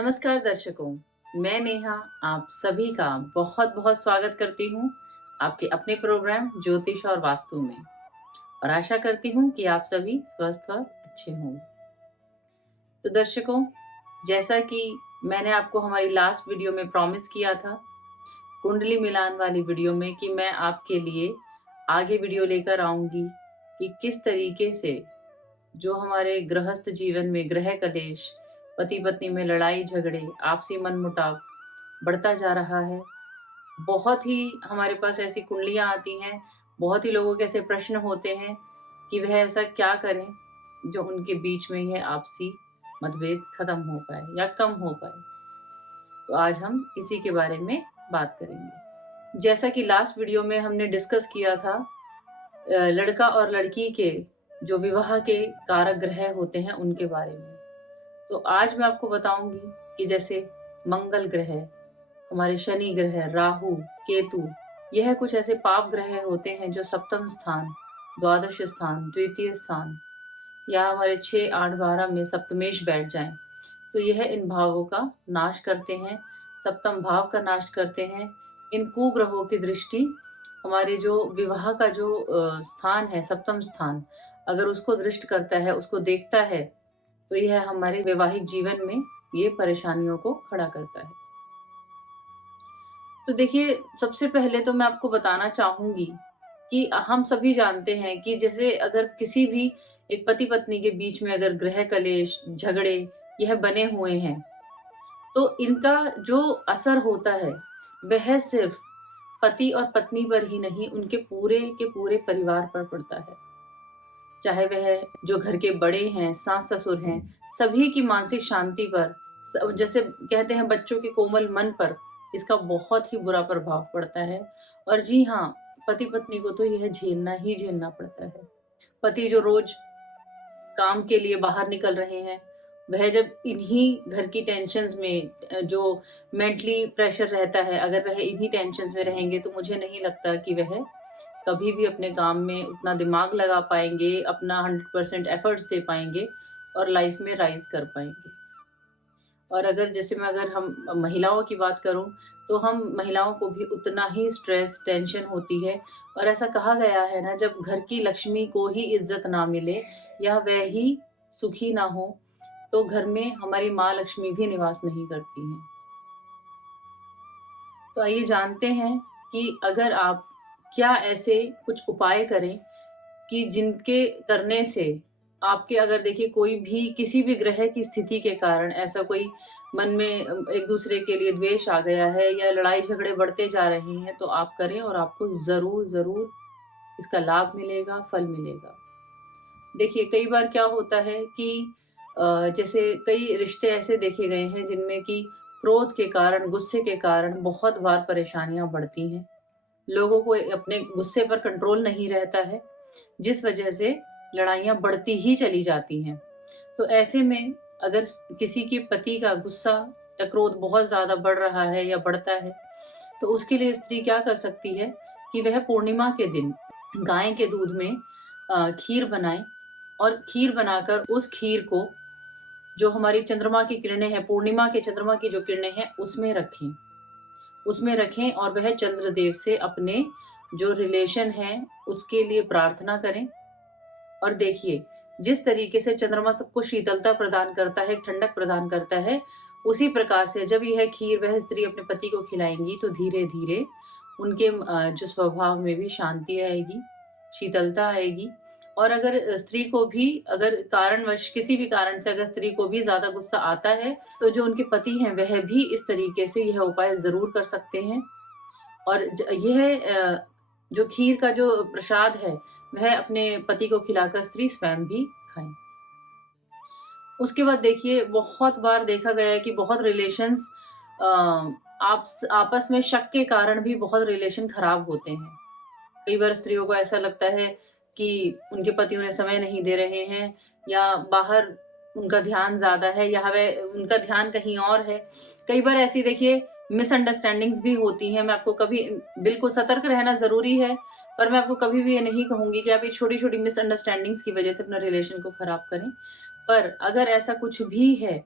नमस्कार दर्शकों, मैं नेहा आप सभी का बहुत बहुत स्वागत करती हूँ आपके अपने प्रोग्राम ज्योतिष और वास्तु में। और आशा करती हूँ कि आप सभी स्वस्थ और अच्छे हों। तो दर्शकों, जैसा कि मैंने आपको हमारी लास्ट वीडियो में प्रॉमिस किया था, कुंडली मिलान वाली वीडियो में, कि मैं आपके लिए आगे वीडियो लेकर आऊंगी कि किस तरीके से जो हमारे गृहस्थ जीवन में ग्रह कलेश, पति पत्नी में लड़ाई झगड़े, आपसी मनमुटाव बढ़ता जा रहा है। बहुत ही हमारे पास ऐसी कुंडलियां आती हैं, बहुत ही लोगों के ऐसे प्रश्न होते हैं कि वह ऐसा क्या करें जो उनके बीच में यह आपसी मतभेद खत्म हो पाए या कम हो पाए। तो आज हम इसी के बारे में बात करेंगे। जैसा कि लास्ट वीडियो में हमने डिस्कस किया था लड़का और लड़की के जो विवाह के कारक ग्रह होते हैं उनके बारे में। तो आज मैं आपको बताऊंगी कि जैसे मंगल ग्रह, हमारे शनि ग्रह, राहु, केतु, यह कुछ ऐसे पाप ग्रह होते हैं जो सप्तम स्थान, द्वादश स्थान, द्वितीय स्थान या हमारे 6, 8, 12 में सप्तमेश बैठ जाएं तो यह इन भावों का नाश करते हैं, सप्तम भाव का नाश करते हैं। इन कुग्रहों की दृष्टि हमारे जो विवाह का जो स्थान है, सप्तम स्थान, अगर उसको दृष्ट करता है, उसको देखता है, तो यह हमारे वैवाहिक जीवन में ये परेशानियों को खड़ा करता है। तो देखिए, सबसे पहले तो मैं आपको बताना चाहूंगी कि हम सभी जानते हैं कि जैसे अगर किसी भी एक पति पत्नी के बीच में अगर ग्रह कलेश, झगड़े यह बने हुए हैं, तो इनका जो असर होता है वह सिर्फ पति और पत्नी पर ही नहीं, उनके पूरे के पूरे परिवार पर पड़ता है। चाहे वह जो घर के बड़े हैं, सास ससुर हैं, सभी की मानसिक शांति पर, जैसे कहते हैं बच्चों के कोमल मन पर इसका बहुत ही बुरा प्रभाव पड़ता है। और जी हाँ, पति पत्नी को तो यह झेलना ही झेलना पड़ता है। पति जो रोज काम के लिए बाहर निकल रहे हैं, वह जब इन्हीं घर की टेंशन्स में जो मेंटली प्रेशर रहता है, अगर वह इन्हीं टेंशन्स में रहेंगे तो मुझे नहीं लगता कि वह कभी भी अपने काम में उतना दिमाग लगा पाएंगे, अपना 100% एफर्ट्स दे पाएंगे और लाइफ में राइज कर पाएंगे। और अगर हम महिलाओं की बात करूं, तो हम महिलाओं को भी उतना ही स्ट्रेस, टेंशन होती है। और ऐसा कहा गया है ना, जब घर की लक्ष्मी को ही इज्जत ना मिले या वह ही सुखी ना हो, तो घर में हमारी माँ लक्ष्मी भी निवास नहीं करती हैं। तो आइए जानते हैं कि अगर आप क्या ऐसे कुछ उपाय करें कि जिनके करने से आपके, अगर देखिए कोई भी किसी भी ग्रह की स्थिति के कारण ऐसा कोई मन में एक दूसरे के लिए द्वेष आ गया है या लड़ाई झगड़े बढ़ते जा रहे हैं, तो आप करें और आपको जरूर जरूर इसका लाभ मिलेगा, फल मिलेगा। देखिए, कई बार क्या होता है कि जैसे कई रिश्ते ऐसे देखे गए हैं जिनमें कि क्रोध के कारण, गुस्से के कारण बहुत बार परेशानियां बढ़ती हैं। लोगों को अपने गुस्से पर कंट्रोल नहीं रहता है, जिस वजह से लड़ाइयाँ बढ़ती ही चली जाती हैं। तो ऐसे में अगर किसी के पति का गुस्सा या क्रोध बहुत ज़्यादा बढ़ रहा है या बढ़ता है, तो उसके लिए स्त्री क्या कर सकती है कि वह पूर्णिमा के दिन गाय के दूध में खीर बनाए और खीर बनाकर उस खीर को, जो हमारी चंद्रमा की किरणें हैं, पूर्णिमा के चंद्रमा की जो किरणें हैं, उसमें रखें और वह चंद्रदेव से अपने जो रिलेशन है उसके लिए प्रार्थना करें। और देखिए, जिस तरीके से चंद्रमा सबको शीतलता प्रदान करता है, ठंडक प्रदान करता है, उसी प्रकार से जब यह खीर वह स्त्री अपने पति को खिलाएंगी तो धीरे धीरे उनके जो स्वभाव में भी शांति आएगी, शीतलता आएगी। और अगर स्त्री को भी, अगर कारणवश किसी भी कारण से अगर स्त्री को भी ज्यादा गुस्सा आता है, तो जो उनके पति हैं वह भी इस तरीके से यह उपाय जरूर कर सकते हैं। और यह जो खीर का जो प्रसाद है वह अपने पति को खिलाकर स्त्री स्वयं भी खाएं। उसके बाद देखिए, बहुत बार देखा गया है कि बहुत रिलेशंस आपस में शक के कारण भी बहुत रिलेशन खराब होते हैं। कई बार स्त्रियों को ऐसा लगता है कि उनके पति उन्हें समय नहीं दे रहे हैं, या बाहर उनका ध्यान ज्यादा है, या वह उनका ध्यान कहीं और है। कई बार ऐसी देखिए मिसअंडरस्टैंडिंग्स भी होती हैं। मैं आपको कभी, बिल्कुल सतर्क रहना जरूरी है, पर मैं आपको कभी भी ये नहीं कहूंगी कि आप ये छोटी छोटी मिसअंडरस्टैंडिंग्स की वजह से अपना रिलेशन को खराब करें। पर अगर ऐसा कुछ भी है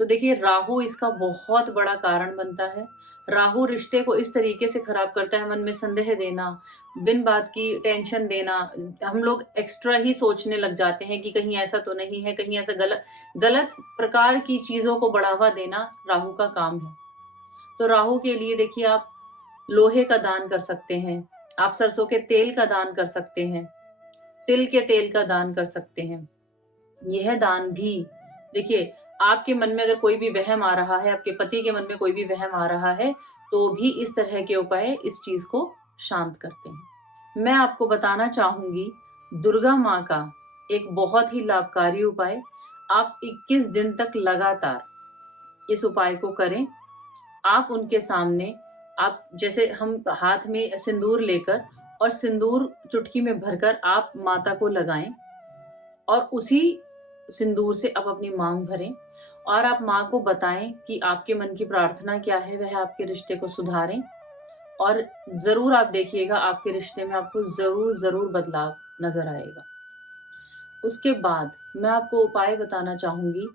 तो देखिए राहु इसका बहुत बड़ा कारण बनता है। राहु रिश्ते को इस तरीके से खराब करता है, मन में संदेह देना, बिन बात की टेंशन देना। हम लोग एक्स्ट्रा ही सोचने लग जाते हैं कि कहीं ऐसा तो नहीं है, कहीं ऐसा गलत गलत प्रकार की चीज़ों को बढ़ावा देना राहु का काम है। तो राहु के लिए देखिए आप लोहे का दान कर सकते हैं, आप सरसों के तेल का दान कर सकते हैं, तिल के तेल का दान कर सकते हैं। यह दान भी देखिए, आपके मन में अगर कोई भी वहम आ रहा है, आपके पति के मन में कोई भी वहम आ रहा है, तो भी इस तरह के उपाय इस चीज को शांत करते हैं। मैं आपको बताना चाहूंगी दुर्गा माँ का एक बहुत ही लाभकारी उपाय। आप 21 दिन तक लगातार इस उपाय को करें। आप उनके सामने, आप जैसे हम हाथ में सिंदूर लेकर और सिंदूर चुटकी में भरकर आप माता को लगाएं और उसी सिंदूर से आप अपनी मांग भरें और आप माँ को बताएं कि आपके मन की प्रार्थना क्या है, वह आपके रिश्ते को सुधारें। और जरूर आप देखिएगा आपके रिश्ते में आपको जरूर जरूर बदलाव नजर आएगा। उसके बाद मैं आपको उपाय बताना चाहूंगी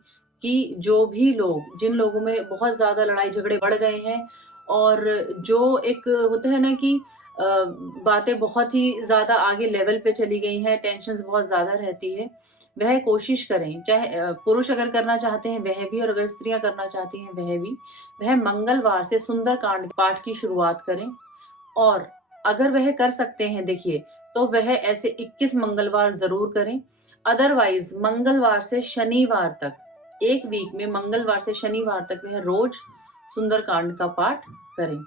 कि जो भी लोग, जिन लोगों में बहुत ज्यादा लड़ाई झगड़े बढ़ गए हैं और जो एक होता है ना कि बातें बहुत ही ज्यादा आगे लेवल पे चली गई हैं, टेंशन बहुत ज्यादा रहती है, वह कोशिश करें, चाहे पुरुष अगर करना चाहते हैं वह भी, और अगर स्त्रियां करना चाहती हैं वह भी, वह मंगलवार से सुंदर कांड पाठ की शुरुआत करें। और अगर वह कर सकते हैं देखिए, तो वह ऐसे 21 मंगलवार जरूर करें। अदरवाइज मंगलवार से शनिवार तक, एक वीक में मंगलवार से शनिवार तक वह रोज सुंदरकांड का पाठ करें।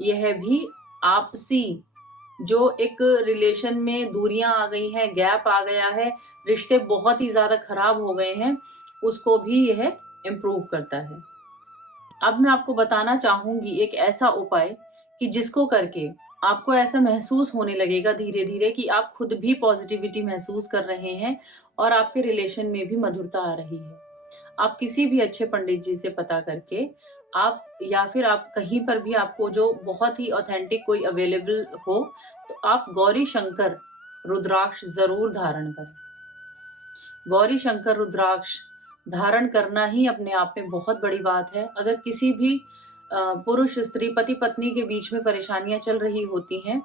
यह भी आपसी जो एक रिलेशन में दूरियां आ गई हैं, गैप आ गया है, रिश्ते बहुत ही ज्यादा खराब हो गए हैं, उसको भी यह इम्प्रूव करता है। अब मैं आपको बताना चाहूंगी एक ऐसा उपाय कि जिसको करके आपको ऐसा महसूस होने लगेगा धीरे धीरे कि आप खुद भी पॉजिटिविटी महसूस कर रहे हैं और आपके रिलेशन में भी मधुरता आ रही है। आप किसी भी अच्छे पंडित जी से पता करके, आप या फिर आप कहीं पर भी आपको जो बहुत ही ऑथेंटिक कोई अवेलेबल हो, तो आप गौरी शंकर रुद्राक्ष जरूर धारण करें। गौरी शंकर रुद्राक्ष धारण करना ही अपने आप में बहुत बड़ी बात है। अगर किसी भी पुरुष स्त्री पति पत्नी के बीच में परेशानियां चल रही होती हैं,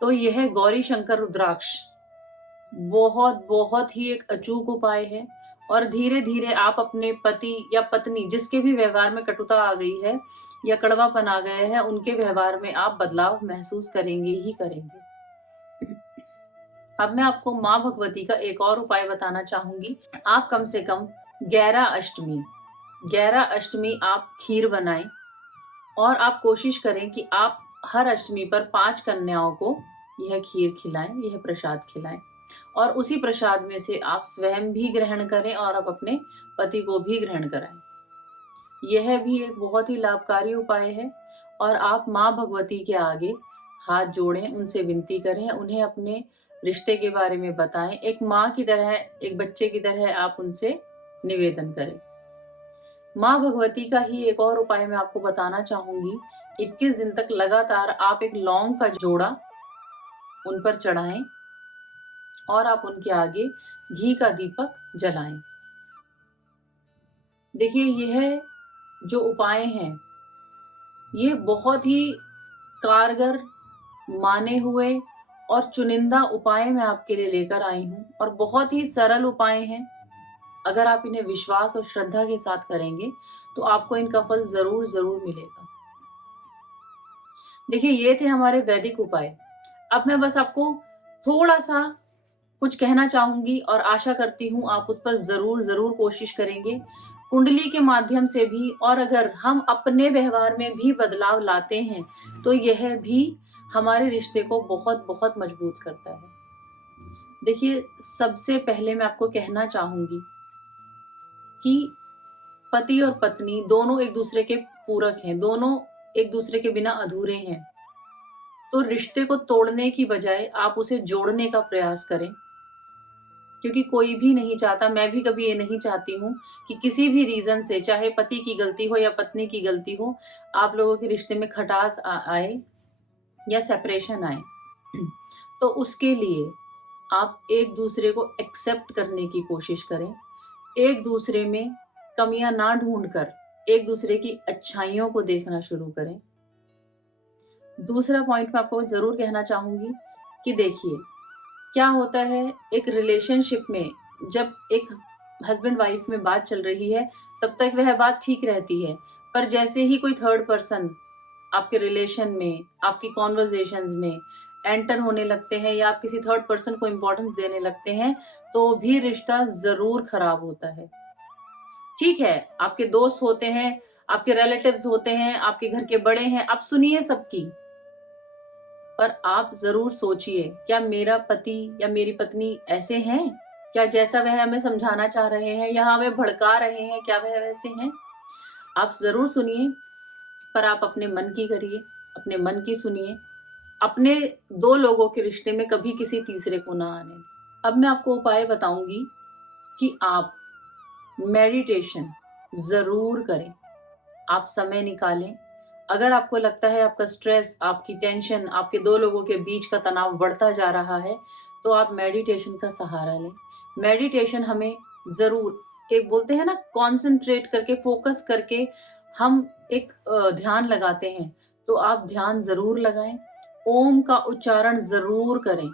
तो यह गौरी शंकर रुद्राक्ष बहुत बहुत ही एक अचूक उपाय है। और धीरे धीरे आप अपने पति या पत्नी, जिसके भी व्यवहार में कटुता आ गई है या कड़वापन आ गया है, उनके व्यवहार में आप बदलाव महसूस करेंगे ही करेंगे। अब मैं आपको माँ भगवती का एक और उपाय बताना चाहूंगी। आप कम से कम 11 अष्टमी आप खीर बनाएं और आप कोशिश करें कि आप हर अष्टमी पर 5 कन्याओं को यह खीर खिलाएं, यह प्रसाद खिलाएं और उसी प्रसाद में से आप स्वयं भी ग्रहण करें और आप अपने पति को भी ग्रहण कराएं। यह भी एक बहुत ही लाभकारी उपाय है। और आप माँ भगवती के आगे हाथ जोड़ें, उनसे विनती करें, उन्हें अपने रिश्ते के बारे में बताएं। एक माँ की तरह, एक बच्चे की तरह आप उनसे निवेदन करें। माँ भगवती का ही एक और उपाय मैं आपको बताना चाहूंगी। 21 दिन तक लगातार आप एक लौंग का जोड़ा उन पर चढ़ाएं और आप उनके आगे घी का दीपक जलाएं। देखिए यह जो उपाय हैं, ये बहुत ही कारगर, माने हुए और चुनिंदा उपाय मैं आपके लिए लेकर आई हूं और बहुत ही सरल उपाय हैं। अगर आप इन्हें विश्वास और श्रद्धा के साथ करेंगे तो आपको इनका फल जरूर जरूर मिलेगा। देखिए ये थे हमारे वैदिक उपाय। अब मैं बस आपको थोड़ा सा कुछ कहना चाहूंगी और आशा करती हूँ आप उस पर जरूर जरूर कोशिश करेंगे, कुंडली के माध्यम से भी। और अगर हम अपने व्यवहार में भी बदलाव लाते हैं तो यह भी हमारे रिश्ते को बहुत बहुत मजबूत करता है। देखिए सबसे पहले मैं आपको कहना चाहूंगी कि पति और पत्नी दोनों एक दूसरे के पूरक हैं, दोनों एक दूसरे के बिना अधूरे हैं। तो रिश्ते को तोड़ने की बजाय आप उसे जोड़ने का प्रयास करें, क्योंकि कोई भी नहीं चाहता, मैं भी कभी ये नहीं चाहती हूँ कि किसी भी रीजन से, चाहे पति की गलती हो या पत्नी की गलती हो, आप लोगों के रिश्ते में खटास आए या सेपरेशन आए। तो उसके लिए आप एक दूसरे को एक्सेप्ट करने की कोशिश करें, एक दूसरे में कमियां ना ढूंढकर एक दूसरे की अच्छाइयों को देखना शुरू करें। दूसरा पॉइंट मैं आपको जरूर कहना चाहूंगी कि देखिए, क्या होता है एक रिलेशनशिप में, जब एक हस्बैंड वाइफ में बात चल रही है तब तक वह बात ठीक रहती है, पर जैसे ही कोई थर्ड पर्सन आपके रिलेशन में, आपकी कॉन्वर्जेशंस में एंटर होने लगते हैं या आप किसी थर्ड पर्सन को इंपॉर्टेंस देने लगते हैं, तो भी रिश्ता जरूर खराब होता है। ठीक है, आपके दोस्त होते हैं, आपके रिलेटिव्स होते हैं, आपके घर के बड़े हैं, आप सुनिए सबकी, पर आप जरूर सोचिए, क्या मेरा पति या मेरी पत्नी ऐसे हैं? क्या जैसा वह हमें समझाना चाह रहे हैं या हमें भड़का रहे हैं, क्या वह वैसे हैं? आप जरूर सुनिए, पर आप अपने मन की करिए, अपने मन की सुनिए। अपने दो लोगों के रिश्ते में कभी किसी तीसरे को ना आने दें। अब मैं आपको उपाय बताऊंगी कि आप मेडिटेशन जरूर करें। आप समय निकालें। अगर आपको लगता है आपका स्ट्रेस, आपकी टेंशन, आपके दो लोगों के बीच का तनाव बढ़ता जा रहा है, तो आप मेडिटेशन का सहारा लें। मेडिटेशन हमें जरूर, एक बोलते हैं ना, कॉन्सेंट्रेट करके, फोकस करके हम एक ध्यान लगाते हैं, तो आप ध्यान जरूर लगाएं। ओम का उच्चारण जरूर करें।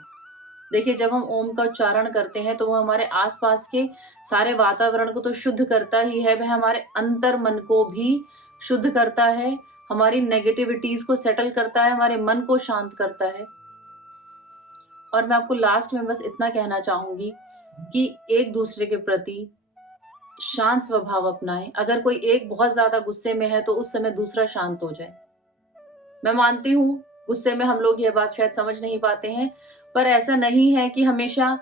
देखिए, जब हम ओम का उच्चारण करते हैं तो वो हमारे आसपास के सारे वातावरण को तो शुद्ध करता ही है, वह हमारे अंतर मन को भी शुद्ध करता है, हमारी नेगेटिविटीज को सेटल करता है, हमारे मन को शांत करता है। और मैं आपको लास्ट में बस इतना कहना चाहूंगी कि एक दूसरे के प्रति शांत स्वभाव अपनाएं। अगर कोई एक बहुत ज्यादा गुस्से में है तो उस समय दूसरा शांत हो जाए। मैं मानती हूँ गुस्से में हम लोग ये बात शायद समझ नहीं पाते हैं, पर ऐसा नहीं है कि हमेशा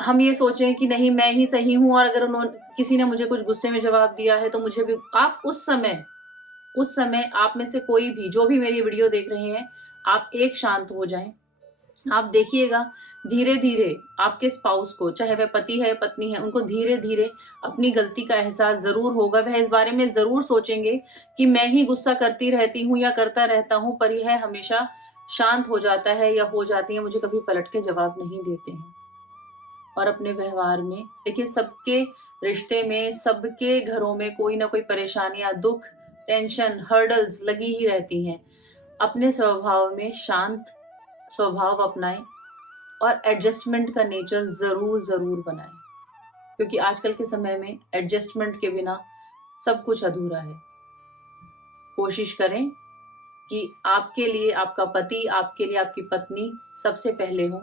हम ये सोचें कि नहीं मैं ही सही हूं, और अगर उन्होंने, किसी ने मुझे कुछ गुस्से में जवाब दिया है तो मुझे भी, आप उस समय आप में से कोई भी, जो भी मेरी वीडियो देख रहे हैं, आप एक शांत हो जाएं। आप देखिएगा, धीरे धीरे आपके स्पाउस को, चाहे वह पति है पत्नी है, उनको धीरे धीरे अपनी गलती का एहसास जरूर होगा। वह इस बारे में जरूर सोचेंगे कि मैं ही गुस्सा करती रहती हूँ या करता रहता हूँ, पर यह हमेशा शांत हो जाता है या हो जाती है, मुझे कभी पलट के जवाब नहीं देते हैं। और अपने व्यवहार में देखिए, सबके रिश्ते में, सबके घरों में कोई ना कोई परेशानियां, दुख, टेंशन, हर्डल्स लगी ही रहती हैं। अपने स्वभाव में शांत स्वभाव अपनाएं और एडजस्टमेंट का नेचर जरूर जरूर बनाएं, क्योंकि आजकल के समय में एडजस्टमेंट के बिना सब कुछ अधूरा है। कोशिश करें कि आपके लिए आपका पति, आपके लिए आपकी पत्नी सबसे पहले हो,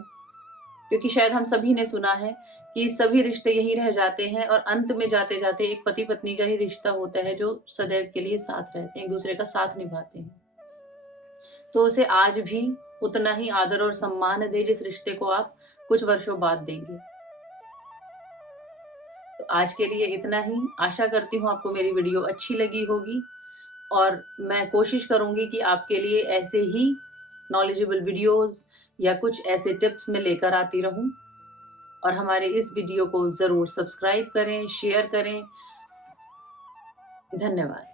क्योंकि शायद हम सभी ने सुना है कि सभी रिश्ते यही रह जाते हैं और अंत में जाते जाते एक पति पत्नी का ही रिश्ता होता है जो सदैव के लिए साथ रहते हैं, एक दूसरे का साथ निभाते हैं। तो उसे आज भी उतना ही आदर और सम्मान दे जिस रिश्ते को आप कुछ वर्षों बाद देंगे। तो आज के लिए इतना ही। आशा करती हूँ आपको मेरी वीडियो अच्छी लगी होगी, और मैं कोशिश करूंगी कि आपके लिए ऐसे ही नॉलेजेबल वीडियोस या कुछ ऐसे टिप्स मैं लेकर आती रहूं। और हमारे इस वीडियो को जरूर सब्सक्राइब करें, शेयर करें। धन्यवाद।